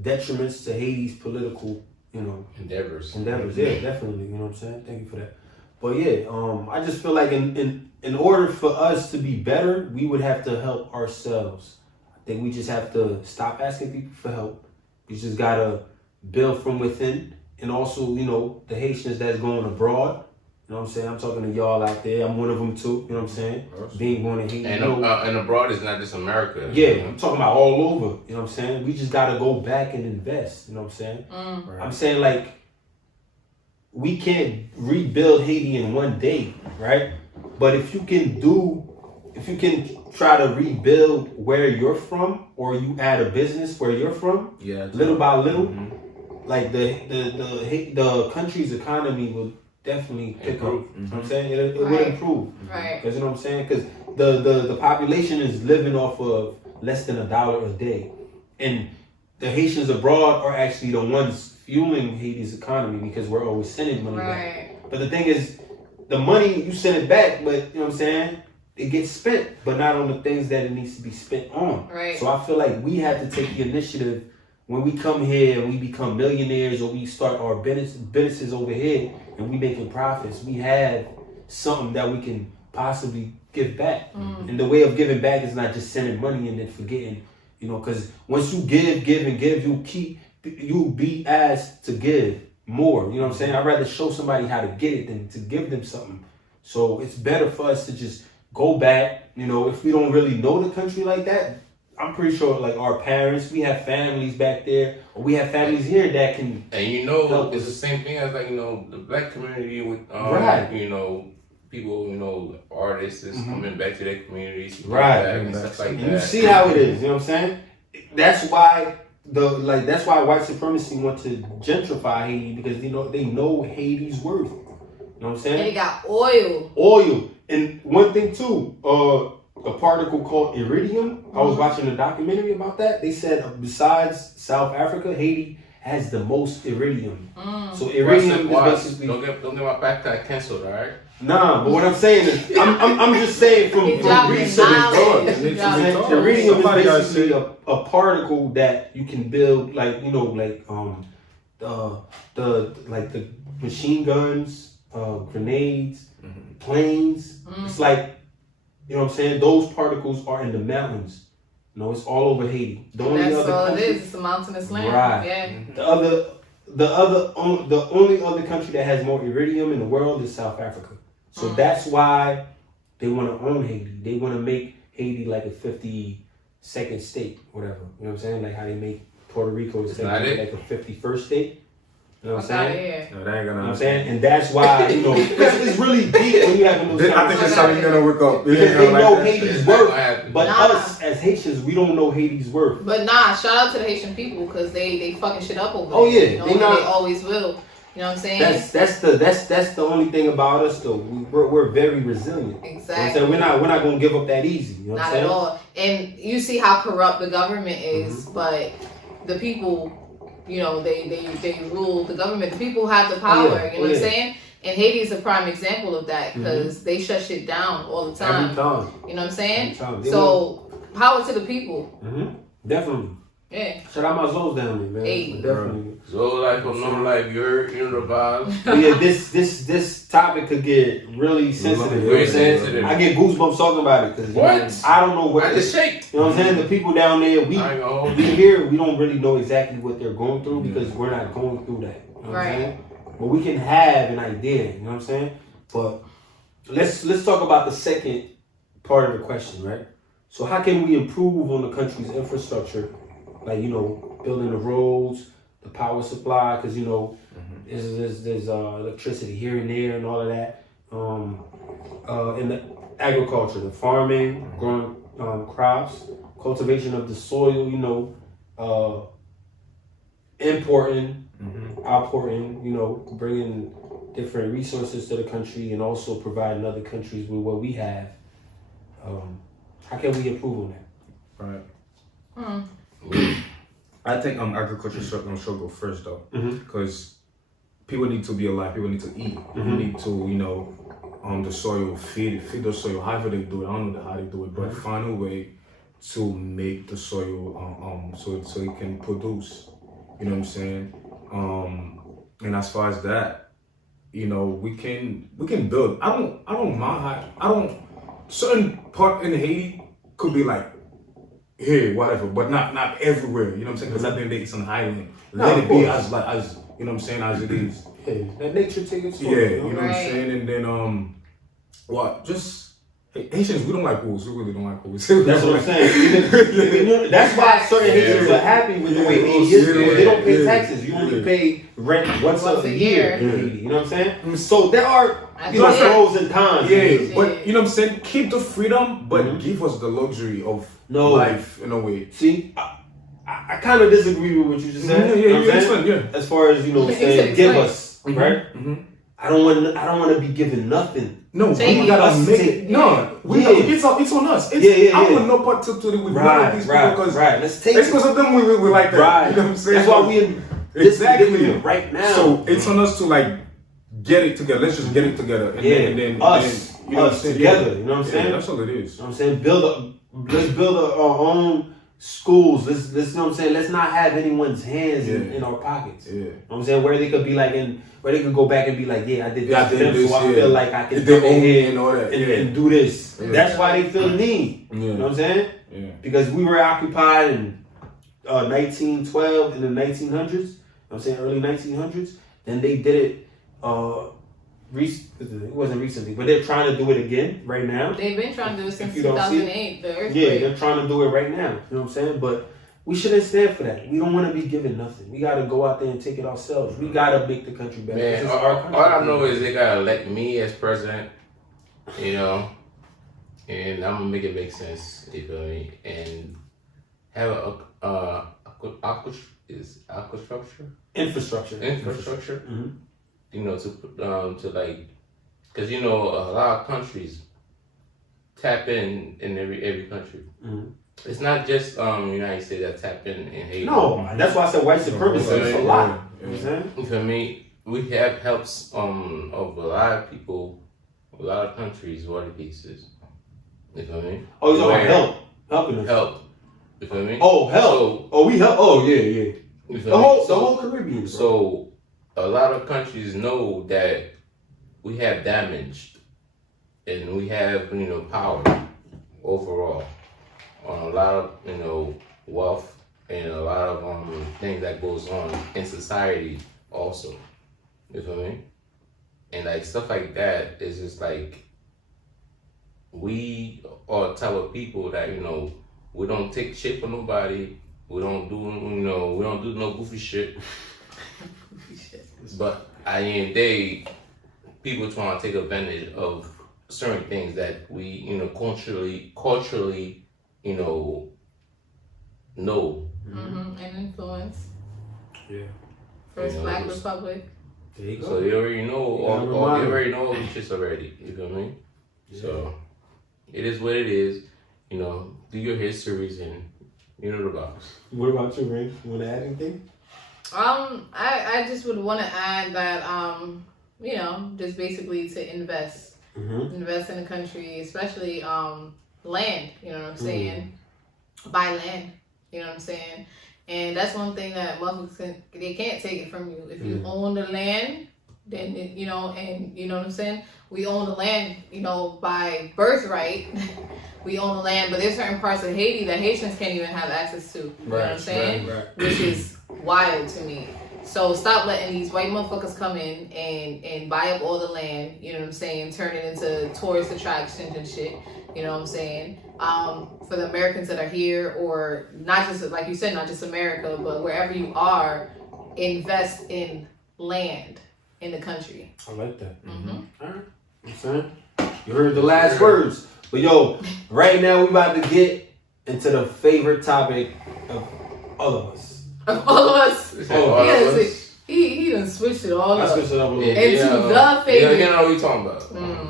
detriments to Haiti's political, endeavors. Yeah, definitely. You know what I'm saying? Thank you for that. But yeah, I just feel like in order for us to be better, we would have to help ourselves. I think we just have to stop asking people for help. We just gotta build from within. And also, the Haitians that's going abroad. You know what I'm saying? I'm talking to y'all out there. I'm one of them too. You know what I'm saying? Being born in Haiti. And abroad is not just America. Yeah, I'm talking about all over. You know what I'm saying? We just gotta go back and invest. You know what I'm saying? Right. I'm saying like, we can't rebuild Haiti in one day, right? But if you can try to rebuild where you're from, or you add a business where you're from, little by little, like the country's economy will definitely pick up. You know what I'm saying? It would improve. Right. Because you know what I'm saying? Because the population is living off of less than $1 a day. And the Haitians abroad are actually the ones fueling Haiti's economy, because we're always sending money back. But the thing is, the money, you send it back, but you know what I'm saying? It gets spent, but not on the things that it needs to be spent on. Right. So I feel like we have to take the initiative when we come here and we become millionaires, or we start our businesses over here and we making profits. We have something that we can possibly give back. And the way of giving back is not just sending money and then forgetting, because once you give and give, you'll be asked to give more. You know what I'm saying? I'd rather show somebody how to get it than to give them something. So it's better for us to just go back. If we don't really know the country like that, I'm pretty sure like our parents, we have families back there, or we have families here that can. And help it's us. the same thing as like the black community with people, artists is coming back to their communities, and stuff like that. You see how it is. You know what I'm saying? That's why white supremacy want to gentrify Haiti, because they know Haiti's worth. You know what I'm saying? And it got oil. Oil. And one thing too, a particle called iridium. I was watching a documentary about that. They said besides South Africa, Haiti has the most iridium. So iridium is basically. Don't get my backpack canceled, all right? Nah, but what I'm saying is, I'm just saying from research. Iridium is basically a particle that you can build, like the machine guns, grenades, planes. It's like You know what I'm saying? Those particles are in the mountains. No, it's all over Haiti. The only That's other all country, it is. It's a mountainous land. Right. Yeah. the only other country that has more iridium in the world is South Africa. So that's why they want to own Haiti. They want to make Haiti like a 52nd state, whatever. You know what I'm saying? Like how they make Puerto Rico is like a 51st state. You know what I'm saying? No, that ain't gonna. You know what I'm saying? And that's why, it's really deep when you have those I think that's how you're gonna wake up. because they know that Haiti's shit. worth. But Nah. us as Haitians, we don't know Haiti's worth. But nah, shout out to the Haitian people because they fucking shit up over Oh, there. yeah, You know, they and not- they always will. You know what I'm saying? That's the only thing about us though. We're very resilient. You know what I'm Exactly. saying? We're not gonna give up that easy. You know what I'm Not saying? at all. And you see how corrupt the government is, but the people, they rule the government. The people have the power. Yeah. You know what I'm saying? And Haiti is a prime example of that because they shut shit down all the time. Every time. You know what I'm saying? Every time. They So power to the people. Definitely. Yeah. Shout out my Zoes down there, man. Hey. Definitely. So like or no like you're in the vibe. But yeah, this topic could get really sensitive. You know what I'm saying? Sensitive. I get goosebumps talking about it because What? I don't know what. I just shake. You know what I'm saying? The people down there, we I ain't gonna hold we you. here, we don't really know exactly what they're going through because we're not going through that. You know what Right. I'm saying? But we can have an idea. You know what I'm saying? But let's talk about the second part of the question, right? So how can we improve on the country's infrastructure, like building the roads, the power supply, because there's electricity here and there and all of that. In the agriculture, the farming, growing crops, cultivation of the soil, importing, outporting, bringing different resources to the country and also providing other countries with what we have. How can we improve on that? Right. I think agriculture should go first though, because people need to be alive. People need to eat. People need to the soil, feed the soil. However they do it, I don't know how they do it, but find a way to make the soil so it can produce. You know what I'm saying? And as far as that, we can build. I don't mind certain part in Haiti could be like here, whatever, but not everywhere. You know what I'm saying? Because I think it's an island. Let it be as you know what I'm saying, as it is. Yeah, that nature take its Yeah, you know what I'm saying? And then Haitians, we don't like pools. We really don't like pools. That's what I'm saying. That's why certain Haitians are happy with the way Haiti is because they don't pay taxes. You only pay rent once a year in Haiti. You know what I'm saying? So there are pros and cons. Yeah, but you know what I'm saying? Keep the freedom, but give us the luxury of life in a way. See, I kind of disagree with what you just said. Yeah, you know what I'm explain, saying? As far as saying, give us, right? I don't want to be given nothing. No, Take we gotta us make to- it. No, it's on us. Yeah. I want no part to do with none of these people because Let's take it's because of them we like that. Right. You know what I'm saying? That's why we exactly right now. So it's on us to get it together. Let's just get it together. And then us you know what I'm saying? together. You know what I'm saying? That's all it is. You know what I'm saying? Let's build our own schools. Let's you know what I'm saying? Let's not have anyone's hands in our pockets. Yeah. You know what I'm saying? Where they could be where they could go back and be like, yeah, I did this for them, so I yeah. feel like I can They come own in me here and all that. and do this. Yeah. That's why they feel the need. Yeah. You know what I'm saying? Yeah. Because we were occupied in 1912 in the 1900s. You know what I'm saying? Early 1900s. Then they did it. It wasn't recently, but they're trying to do it again right now. They've been trying to do it since you don't see 2008, the Yeah, earthquake. they're trying to do it right now. You know what I'm saying? But we shouldn't stand for that. We don't want to be given nothing. We got to go out there and take it ourselves. We got to make the country better. Man, This is our country. all I know is they gotta elect me as president, and I'm gonna make it make sense, you feel me? And have infrastructure, to because a lot of countries tap in every country. It's not just United States that tap in Haiti. No, that's why I said white supremacy. It's a lot. You know what I'm saying? You feel me? We have helps of a lot of people, a lot of countries, water pieces. You feel me? Oh, you're talking about helping us. Help. You feel me? Oh, help. We help. Oh, yeah. You feel The me? whole Caribbean. Bro. So a lot of countries know that we have damaged and we have, power. overall on a lot of wealth and a lot of things that goes on in society also. You feel me? And like stuff like that is just like we are the type of people that we don't take shit from nobody. We don't do no goofy shit. But at the end of the day, people trying to take advantage of certain things that we culturally know. And influence. Yeah. First Black Republic. There you go. So they already know all they already know all these shits already. You feel me? Yeah. So it is what it is. Do your histories and the box. What about you, Ray? You want to add anything? I just would want to add that just basically to invest in the country, especially land. You know what I'm saying? Buy land. You know what I'm saying? And that's one thing that motherfuckers they can't take it from you. If you own the land, then and you know what I'm saying? We own the land, by birthright. We own the land, but there's certain parts of Haiti that Haitians can't even have access to. You know what I'm saying? Right. Which is wild to me. So stop letting these white motherfuckers come in and buy up all the land, you know what I'm saying, turn it into tourist attractions and shit, you know what I'm saying? For the Americans that are here, or not just, like you said, not just America, but wherever you are, invest in land in the country. I like that. Mm-hmm. All right. You know what I'm saying? You heard the last words. But yo, right now we about to get into the favorite topic of all of us. Of all of us. He done switched it all I up. switched it up a little Into bit. the favorite. You know what you're talking about.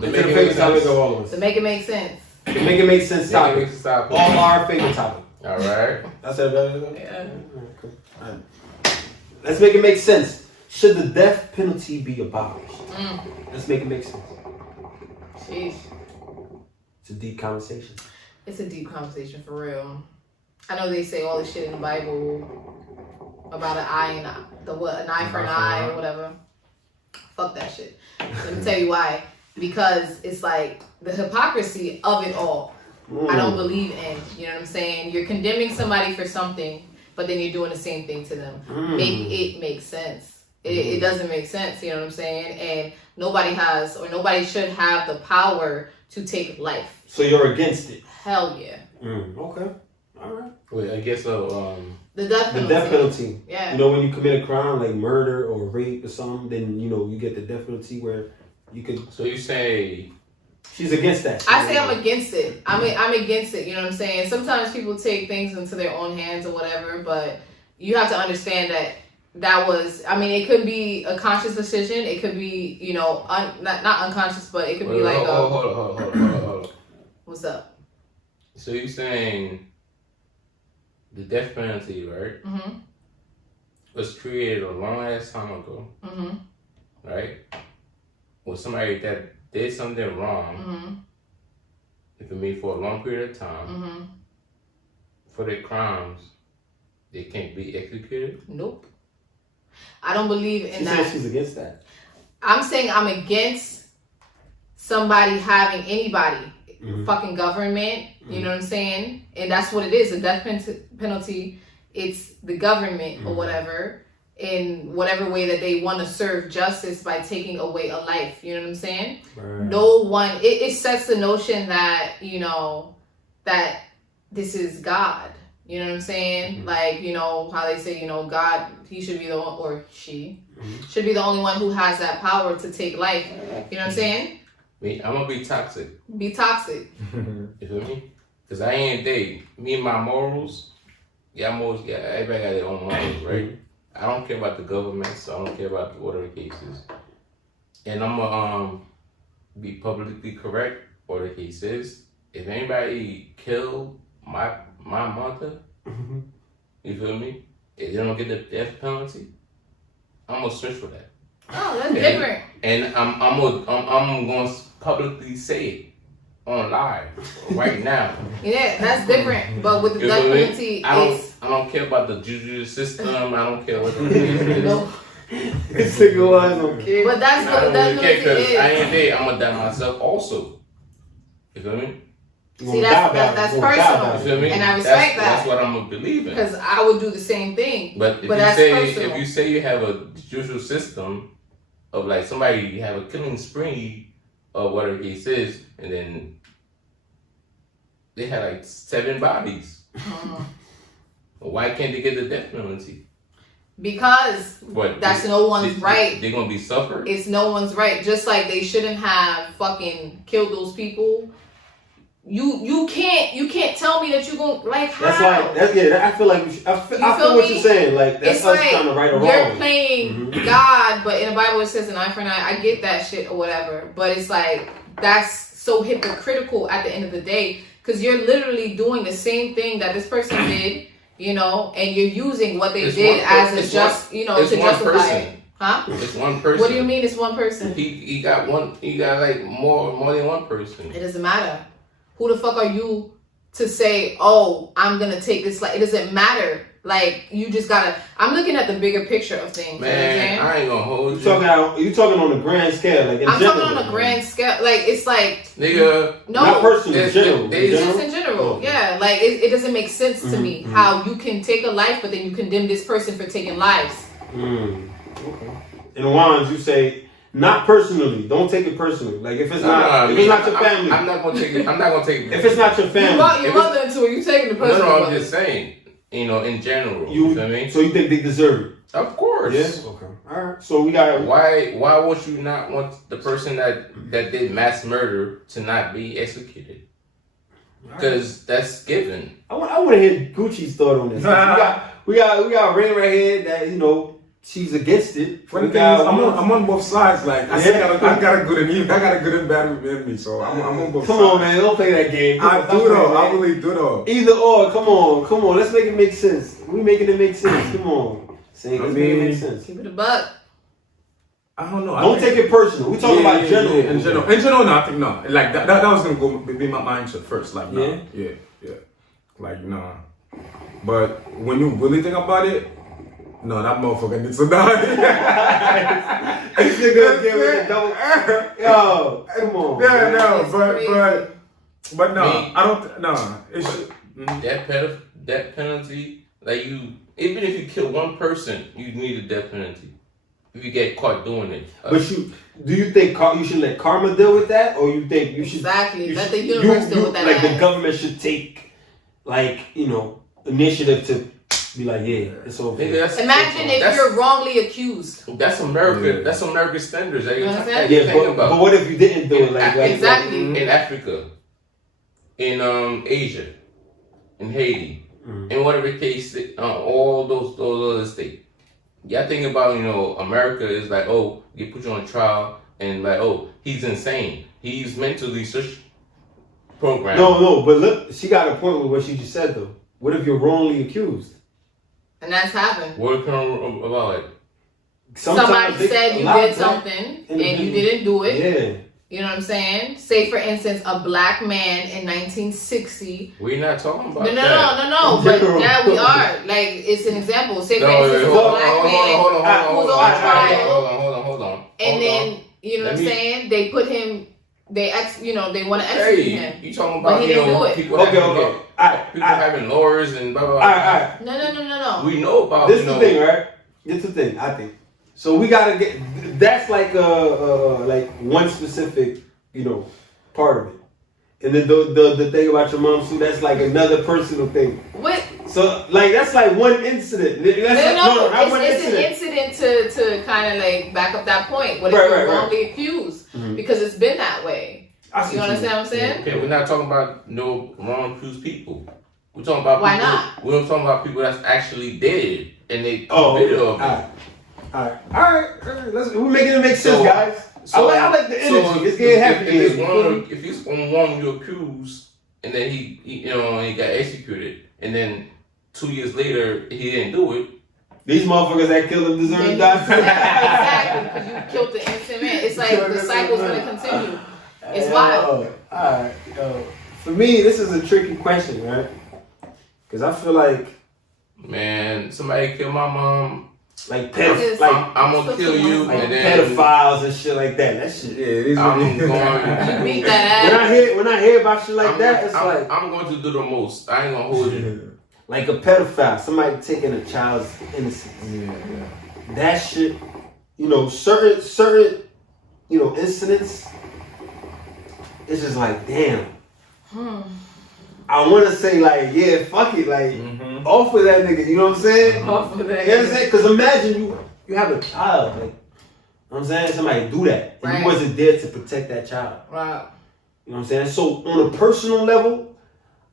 Into the favorite topic of all of us. To make it make sense. To make it make sense topic. All our favorite topic. All right. I said better. Yeah. All right. Let's make it make sense. Should the death penalty be abolished? Let's make it make sense. Sheesh. It's a deep conversation. It's a deep conversation for real. I know they say all this shit in the Bible about an eye and an eye for an eye or whatever. Fuck that shit. Let me tell you why. Because it's like the hypocrisy of it all. I don't believe in. You know what I'm saying? You're condemning somebody for something, but then you're doing the same thing to them. Make it make sense. It doesn't make sense. You know what I'm saying? And nobody has, or nobody should have the power to take life. So you're against it? Hell yeah. Okay. All right. Wait, I guess so. The death penalty. The death penalty. Yeah. When you commit a crime like murder or rape or something, then you get the death penalty where you could. So you say she's against that. I say I'm against it. I'm against it. You know what I'm saying? Sometimes people take things into their own hands or whatever, but you have to understand that was. I mean, it could be a conscious decision. It could be not unconscious, but it could be like hold on. What's up? So you saying the death penalty, right? Was created a long ass time ago, right? With somebody that did something wrong, if it made for a long period of time, for their crimes, they can't be executed? Nope. I don't believe in that. She said she's against that. I'm saying I'm against somebody having anybody, fucking government, you know what I'm saying? And that's what it is, a death penalty. It's the government or whatever, in whatever way that they want to serve justice by taking away a life. You know what I'm saying? Right. No one, it sets the notion that, that this is God. You know what I'm saying? Like, how they say, God, he should be the one, or she should be the only one who has that power to take life. You know what I'm saying? Me, I'm gonna be toxic. Be toxic. You feel me? Because I ain't they. Me and my morals, everybody got their own morals, right? I don't care about the government, so I don't care about the order of cases. And I'm gonna be publicly correct, order of cases. If anybody killed my mother, you feel me? If they don't get the death penalty, I'm gonna search for that. Oh, that's different. And I'm gonna publicly say it on live right now. Yeah, that's different. But with the death penalty, I don't care about the judicial system. I don't care what the case is. No. This nigga was okay. But that's what the death penalty is. I ain't there. I'm gonna die myself also. You feel me? See, that's personal, You feel me? and I respect That's what I'm gonna believe in. Because I would do the same thing. But if you say you have a judicial system of like somebody have a killing spree or whatever the case is, and then they had like 7 bodies. Why can't they get the death penalty? Because that's no one's right. They're gonna be suffered. It's no one's right. Just like they shouldn't have fucking killed those people. You can't tell me that you're gonna like how. That's like I feel like I feel what you're saying. Like that's us trying to right or wrong. You're playing God, but in the Bible it says an eye for an eye. I get that shit or whatever, but it's like that's so hypocritical at the end of the day because you're literally doing the same thing that this person did. You know, and you're using what they did as a just, to justify it. Huh? It's one person. What do you mean it's one person? He got like more than one person. It doesn't matter. Who the fuck are you to say, oh, I'm gonna take this? Like, it doesn't matter. Like, you just gotta. I'm looking at the bigger picture of things. Man, I ain't gonna hold you. You talking on a grand scale, like I'm talking on a grand scale. Like, it's like nigga. No, not personally, in general. Just in general. Yeah, like it doesn't make sense to me how you can take a life, but then you condemn this person for taking lives. Okay. In Wands, you say. Not personally. Don't take it personally. Like if it's not your family. I'm not gonna take it. I'm not gonna take it. If it's not your family. You brought your mother into it. You taking it personally. No, I'm just saying. In general. You feel me? So you think they deserve it? Of course. Yes. Okay. All right. So we got. Why would you not want the person that did mass murder to not be executed? Because that's given. I want to hear Gucci's thought on this. we got Rain right here that she's against it. I'm on both sides. Like I got a good and bad within me, so I'm on both sides. Come on, man, don't play that game. I do though. I really do though. Either or. Come on. Let's make it make sense. We making it make sense. Come on. Make it make sense. Keep it a buck. I don't know. Don't take it personal. We talking about general. In general, no. I think no. Like that was gonna be my mindset first. Like no. Yeah. Like nah. But when you really think about it. No, that motherfucker needs to die. This nigga give it a double R. Yo, come on. Yeah, no, but no, I don't. No, it's death penalty. Like even if you kill one person, you need a death penalty. If you get caught doing it. But do you think you should let karma deal with that, or you think you should let the universe deal with that? Like the government should take, initiative to. Be like, yeah, it's over. Imagine if you're wrongly accused. That's America. Yeah. That's American standards. But what if you didn't do it exactly in Africa, in Asia, in Haiti, in whatever case, all those other states. Y'all think about America is like, oh, you put you on trial and like, oh, he's insane. He's mentally programmed. No, but look, she got a point with what she just said though. What if you're wrongly accused? And that's happened. What about it? Somebody said you did something and you didn't do it. Yeah. You know what I'm saying? Say, for instance, a black man in 1960. We're not talking about that. No. But yeah, we are. Like, it's an example. Say, for instance, a black man who's on trial. Hold on. And then, you know what I'm saying? They put him... They want to execute him. You talking about, people having lawyers and blah, blah, blah. All right. No. We know about, This is the thing, right? This is the thing, I think. So we got to get, that's like one specific, part of it. And then the thing about your mom, too, that's like another personal thing. What? So, that's like one incident. It's an incident to kind of like back up that point. What if you're wrongly accused? Mm-hmm. Because it's been that way. You understand what I'm saying? Okay, we're not talking about no wrong accused people. We're talking about Why people, not? We're talking about people that's actually dead and they convicted of it. All right. We're making it make sense, guys. So, I like the energy. It's getting happy. If he's on one you accused and then he got executed and then 2 years later he didn't do it. These motherfuckers that killed him deserve to die. Exactly, because you killed the innocent man. It's like the cycle's going to continue. It's wild. Alright, for me, this is a tricky question, right? Because I feel like... Man, somebody killed my mom like I'm gonna kill you, like and then pedophiles and shit like that. That shit. Yeah, it is. I'm You going. beat that ass. When I hear about shit like that, it's like I'm going to do the most. I ain't gonna hold you. like a pedophile, somebody taking a child's innocence. Yeah. That shit, you know, certain, you know, incidents. It's just like, damn. I want to say like, yeah, fuck it, like, off with that nigga. You know what I'm saying? Off with that. You know what I'm saying? Because imagine you have a child, like, you know what I'm saying? Somebody do that, and Right. you wasn't there to protect that child. Wow. You know what I'm saying? So on a personal level,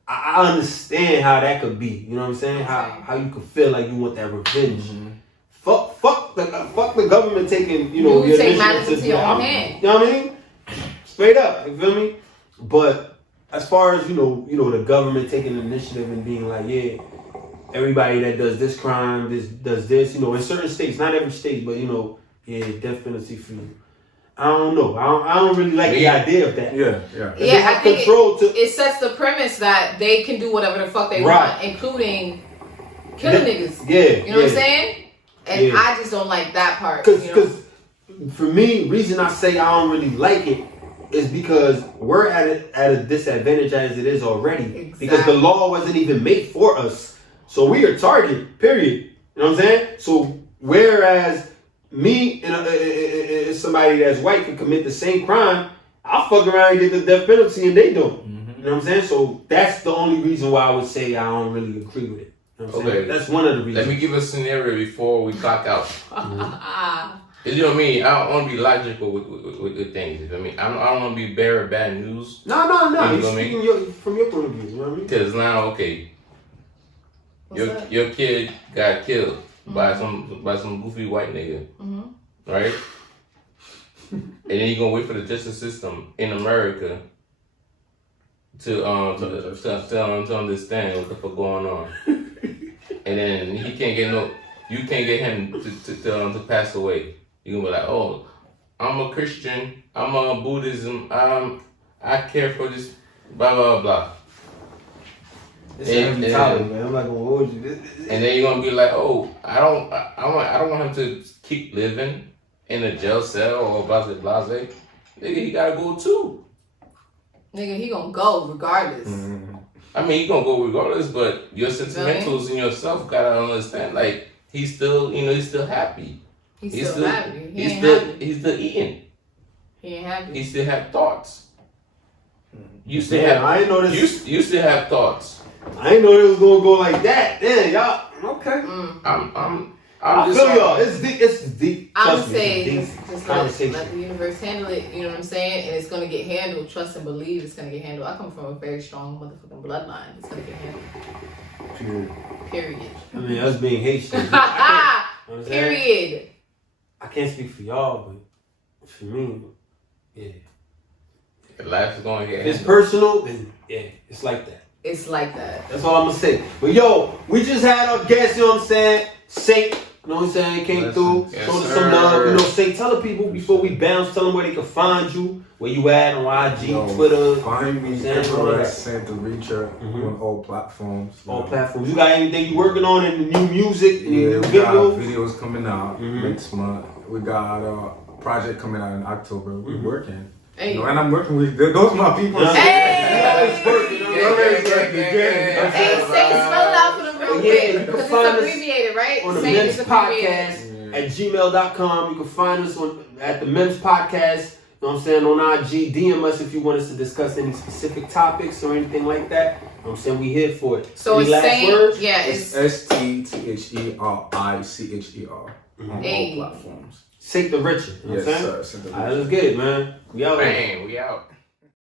I understand how that could be. You know what I'm saying? How you could feel like you want that revenge. Fuck the government taking, you know, You take initiative matters to into do your that. own hand. You know what I mean? Straight up, you feel me? But as far as you know, the government taking the initiative and being like, yeah, everybody that does this crime, does this, you know, in certain states, not every state, but you know, yeah, death penalty for you. I don't know. I don't really like the idea of that. Yeah. Yeah, I think control it sets the premise that they can do whatever the fuck they want, including killing niggas. Yeah. You know what I'm saying? And Yeah. I just don't like that part. Because for me, reason I say I don't really like it is because we're at a disadvantage as it is already. Exactly. Because the law wasn't even made for us. So we are target, period. You know what I'm saying? So whereas me and somebody that's white can commit the same crime, I'll fuck around and get the death penalty and they don't. You know what I'm saying? So that's the only reason why I would say I don't really agree with it. You know what I'm saying? That's one of the reasons. Let me give a scenario before we clock out. Cause you know what I mean? I don't want to be logical with things. You know what I mean? I don't want to be bearer of bad news. No. You know You're what I mean? speaking from your point of view. You know what I mean? Because now, okay, your kid got killed by some goofy white nigga, right? And then you're gonna wait for the justice system in America to understand what the fuck going on, and then you can't get him to pass away. You gonna be like, oh, I'm a Christian, I'm a Buddhism, I care for this, blah blah blah. Man. I'm not gonna hold you. And then you're gonna be like, oh, I don't want him to keep living in a jail cell or blase. Nigga, he gotta go too. Nigga, he gonna go regardless. I mean, he gonna go regardless, but your sentimentals in yourself gotta understand. Like he's still happy. He's still happy. He's still eating. He ain't happy. He still have thoughts. You still I didn't know this. You still have thoughts. I didn't know it was gonna go like that. Damn, y'all. Okay. I'm I feel y'all. It's deep. It's deep. I would Trust me, say it's deep just conversation. let the universe handle it, you know what I'm saying? And it's gonna get handled. Trust and believe it's gonna get handled. I come from a very strong motherfucking bloodline. It's gonna get handled. Period. I mean, us being Haitian. Period. I can't speak for y'all, but for me, yeah. Life is going to get If it's personal, then yeah, it's like that. It's like that. That's all I'm gonna say. But yo, we just had our guest, you know what I'm saying? Saint, you know what I'm saying? Came through, Yes, showed us sir. some love. You know, Saint, tell the people before we bounce, tell them where they can find you, where you at on IG, Twitter. Find me everywhere. Santa Reacher on all platforms. All platforms. You got anything you working on in the new music, in the new we got videos? videos coming out next month. We got a project coming out in October. We're working. Hey. You know, and I'm working with those my people. Hey! Yeah. Hey, say spell it out for them real Yeah, you quick. can Because find it's us abbreviated, right? on the Saint MIMS is abbreviated. podcast at gmail.com. You can find us at the MIMS podcast. You know what I'm saying? On IG, DM us if you want us to discuss any specific topics or anything like that. You know what I'm saying? We here for it. So any it's last Saint, words? yeah, It's it's STTHERICHER on Hey. all platforms. Saint the Richer. You know what I'm saying? Sir. All right, let's get it, man. We out here. Bang, we out.